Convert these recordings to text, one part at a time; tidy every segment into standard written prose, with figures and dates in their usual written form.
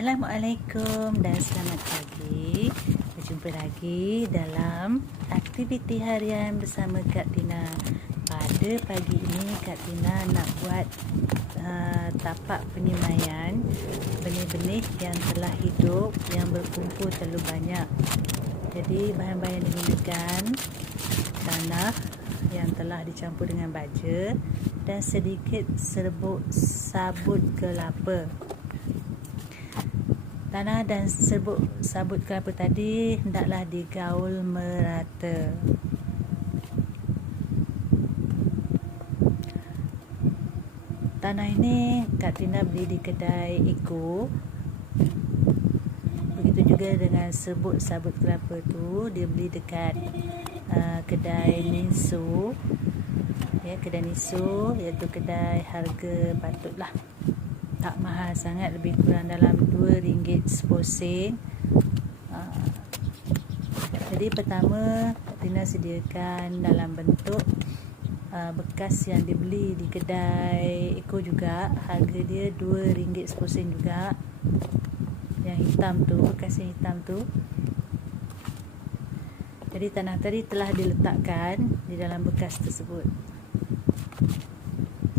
Assalamualaikum dan selamat pagi. Berjumpa lagi dalam aktiviti harian bersama Kak Tina. Pada pagi ini Kak Tina nak buat tapak penyemaian benih-benih yang telah hidup yang berkumpul terlalu banyak. Jadi bahan-bahan yang digunakan tanah yang telah dicampur dengan baja dan sedikit serbuk sabut kelapa. Tanah dan serbuk sabut kelapa tadi hendaklah digaul merata. Tanah ini Kak Tina beli di kedai Eco. Begitu juga dengan serbuk sabut kelapa tu dia beli dekat kedai Niso. Ya, kedai Niso iaitu kedai harga patutlah tak mahal sangat, lebih kurang dalam RM2 seposeng. Jadi pertama Tina sediakan dalam bentuk bekas yang dibeli di kedai Eco juga. Harga dia RM2 seposeng juga. Yang hitam tu, bekas yang hitam tu. Jadi tanah tadi telah diletakkan di dalam bekas tersebut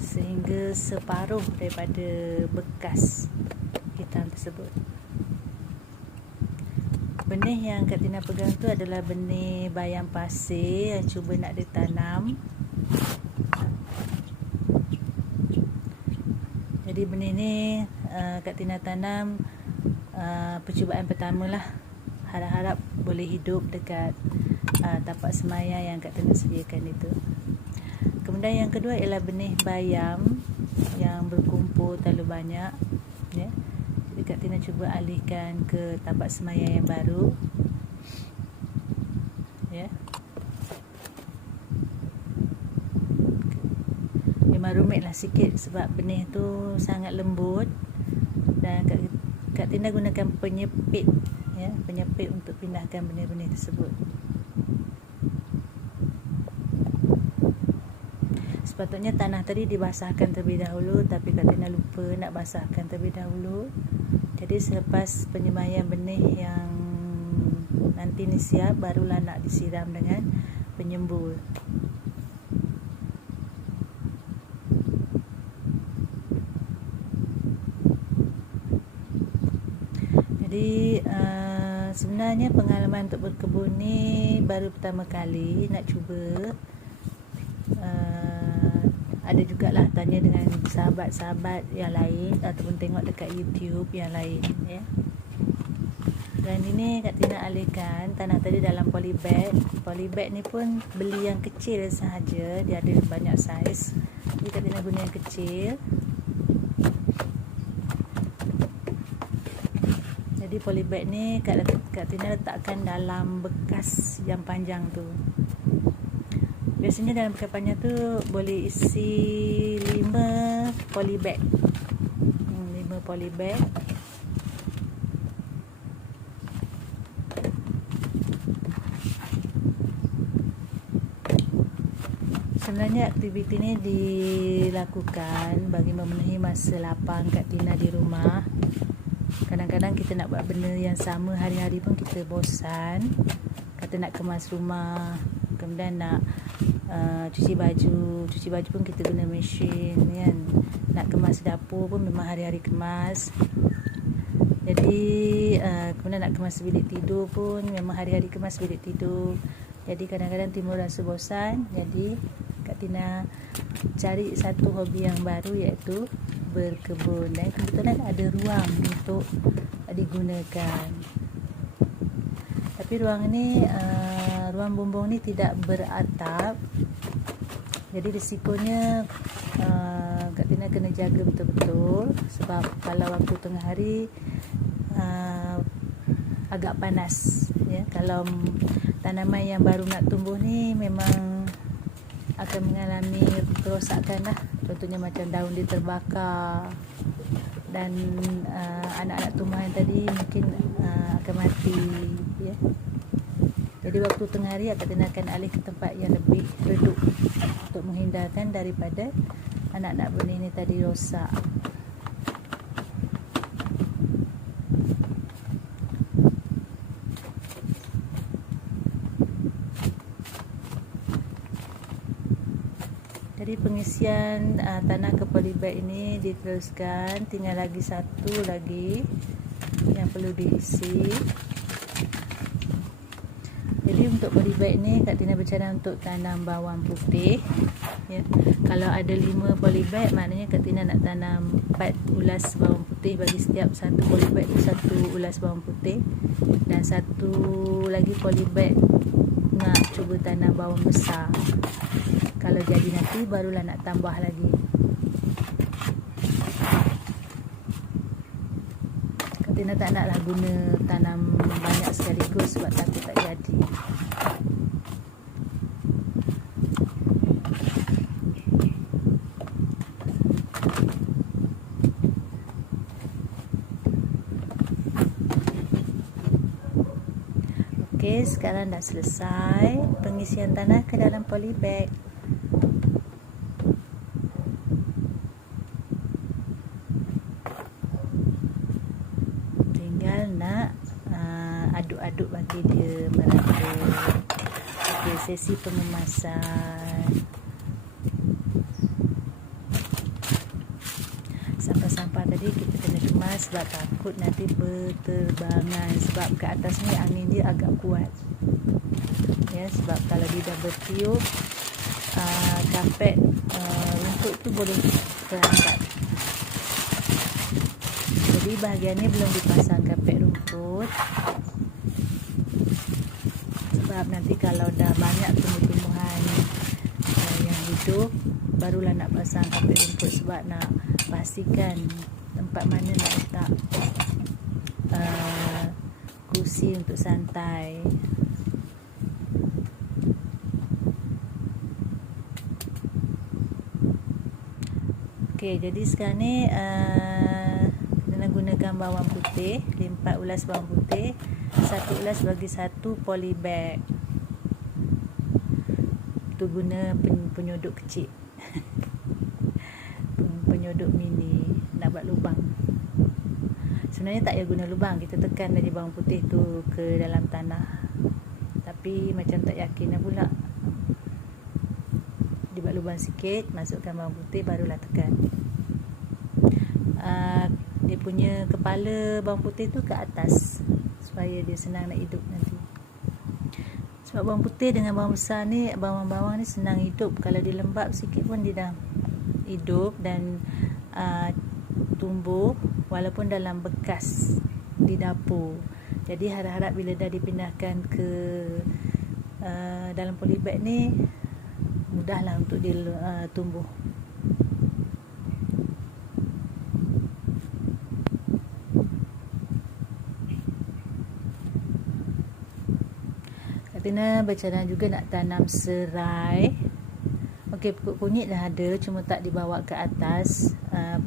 sehingga separuh daripada bekas hitam tersebut. Benih yang Kak Tina pegang tu adalah benih bayam pasir yang cuba nak ditanam. Jadi benih ni Kak Tina tanam percubaan pertama lah. Harap-harap boleh hidup dekat tapak semaya yang Kak Tina sediakan itu. Kemudian yang kedua ialah benih bayam yang berkumpul terlalu banyak, ya. Jadi Kak Tina cuba alihkan ke tapak semaya yang baru, ya. Memang rumitlah sikit sebab benih tu sangat lembut dan Kak Tina gunakan penyepit, ya, penyepit untuk pindahkan benih-benih tersebut. Sepatutnya tanah tadi dibasahkan terlebih dahulu, tapi Kak Tina lupa nak basahkan terlebih dahulu. Jadi selepas penyemaian benih yang nanti ni siap, barulah nak disiram dengan penyembur. Jadi sebenarnya pengalaman untuk berkebun ni baru pertama kali nak cuba. Ada jugalah tanya dengan sahabat-sahabat yang lain ataupun tengok dekat YouTube yang lain, ya. Dan ini Kak Tina alihkan tanah tadi dalam polybag. Polybag ni pun beli yang kecil sahaja, dia ada banyak saiz. Jadi Kak Tina guna yang kecil. Jadi polybag ni Kak Tina letakkan dalam bekas yang panjang tu. Biasanya dalam bekas panjang tu boleh isi 5 polybag. 5 polybag. Sebenarnya aktiviti ni dilakukan bagi memenuhi masa lapang Kak Tina di rumah. Kadang-kadang kita nak buat benda yang sama hari-hari pun kita bosan. Kata nak kemas rumah, kemudian nak cuci baju pun kita guna mesin, kan. Nak kemas dapur pun memang hari-hari kemas. Jadi kemudian nak kemas bilik tidur pun memang hari-hari kemas bilik tidur. Jadi kadang-kadang timbul rasa bosan. Jadi Kak Tina cari satu hobi yang baru, iaitu berkebun. Dan kebetulan ada ruang untuk digunakan. Tapi ruang ni ruang bumbung ni tidak beratap. Jadi risikonya Kak Tina kena jaga betul-betul, sebab kalau waktu tengah hari agak panas, ya. Kalau tanaman yang baru nak tumbuh ni memang akan mengalami kerosakan lah. Contohnya macam daun dia terbakar dan anak-anak tumbuhan tadi mungkin akan mati, ya. Jadi waktu tengah hari Kak Tina akan alih ke tempat yang lebih redup untuk menghindarkan daripada anak-anak benih ni tadi rosak. Jadi pengisian tanah ke polybag ini diteruskan, tinggal lagi satu lagi yang perlu diisi. Jadi untuk polybag ni Kak Tina bercadang untuk tanam bawang putih ya. Kalau ada 5 polybag, maknanya Kak Tina nak tanam 4 ulas bawang putih. Bagi setiap satu polybag tu 1 ulas bawang putih. Dan satu lagi polybag nak cuba tanam bawang besar. Kalau jadi nanti barulah nak tambah lagi. Kak Tina tak naklah guna tanam banyak sekaligus sebab takut tak jadi. Okey, sekarang dah selesai pengisian tanah ke dalam polybag. Tinggal nak aduk-aduk bagi dia merata. Okey, sesi pengemasan. Sampah-sampah tadi kita kena kemas sebab takut nanti berterbangan, sebab ke atas ni angin dia agak kuat ya, sebab kalau dia dah bertiup kapet rumput tu boleh terangkat. Jadi bahagian ni belum dipasang kapet rumput sebab nanti kalau dah banyak tumbuh-tumbuhan yang hidup barulah nak pasang kapet rumput, sebab nak pastikan tempat mana nak letak kursi untuk santai. Okey, jadi sekarang ni kita gunakan bawang putih, 4 ulas bawang putih, 1 ulas bagi 1 polybag. Tu guna penyodok kecil. Penyodok mini nak buat lubang. Sebenarnya tak payah guna lubang, kita tekan dari bawang putih tu ke dalam tanah. Tapi macam tak yakin pula. Dibuat lubang sikit, masukkan bawang putih, barulah tekan. Dia punya kepala bawang putih tu ke atas supaya dia senang nak hidup nanti. Sebab bawang putih dengan bawang besar ni, bawang-bawang ni senang hidup. Kalau dia lembab sikit pun dia dah hidup dan tumbuh walaupun dalam bekas di dapur. Jadi harap-harap bila dah dipindahkan ke dalam polybag ni, mudahlah untuk dia tumbuh. Kak Tina bercadang juga nak tanam serai. Okey, pokok kunyit dah ada, cuma tak dibawa ke atas.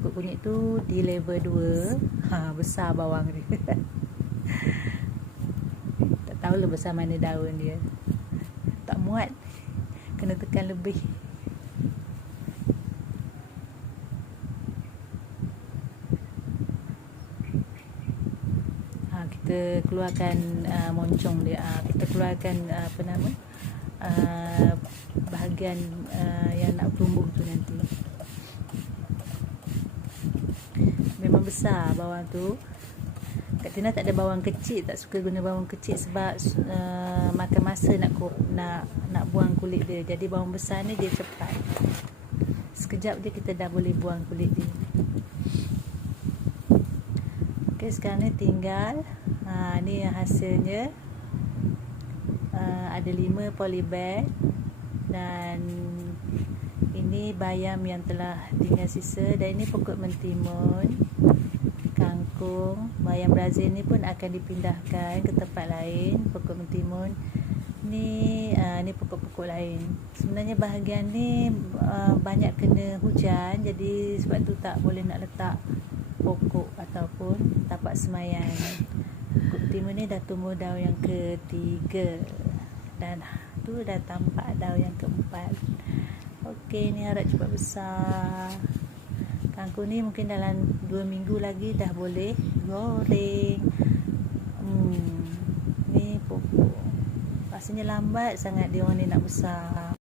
Pokok kunyit tu di level 2. Besar bawang dia. Tak tahulah besar mana daun dia. Tak muat. Kena tekan lebih. Kita keluarkan moncong dia. Kita keluarkan apa nama? Bahagian yang nak tumbuh tu nanti. Memang besar bawang tu. Kak Tina tak ada bawang kecil, tak suka guna bawang kecil sebab makan masa nak buang kulit dia. Jadi bawang besar ni dia cepat. Sekejap je kita dah boleh buang kulit dia. Okey, sekarang ni tinggal ni yang hasilnya. Ada 5 polybag dan ini bayam yang telah tinggal sisa, dan ini pokok mentimun, kangkung. Bayam Brazil ni pun akan dipindahkan ke tempat lain. Pokok mentimun ni pokok-pokok lain. Sebenarnya bahagian ni banyak kena hujan, jadi sebab tu tak boleh nak letak pokok ataupun tapak semaian. Pokok mentimun ni dah tumbuh daun yang ketiga dan tu dah tampak daun yang keempat. Okey, ni harap cepat besar. Kangkung ni mungkin dalam 2 minggu lagi dah boleh goreng. Ni pokok rasanya lambat sangat dia orang ni nak besar.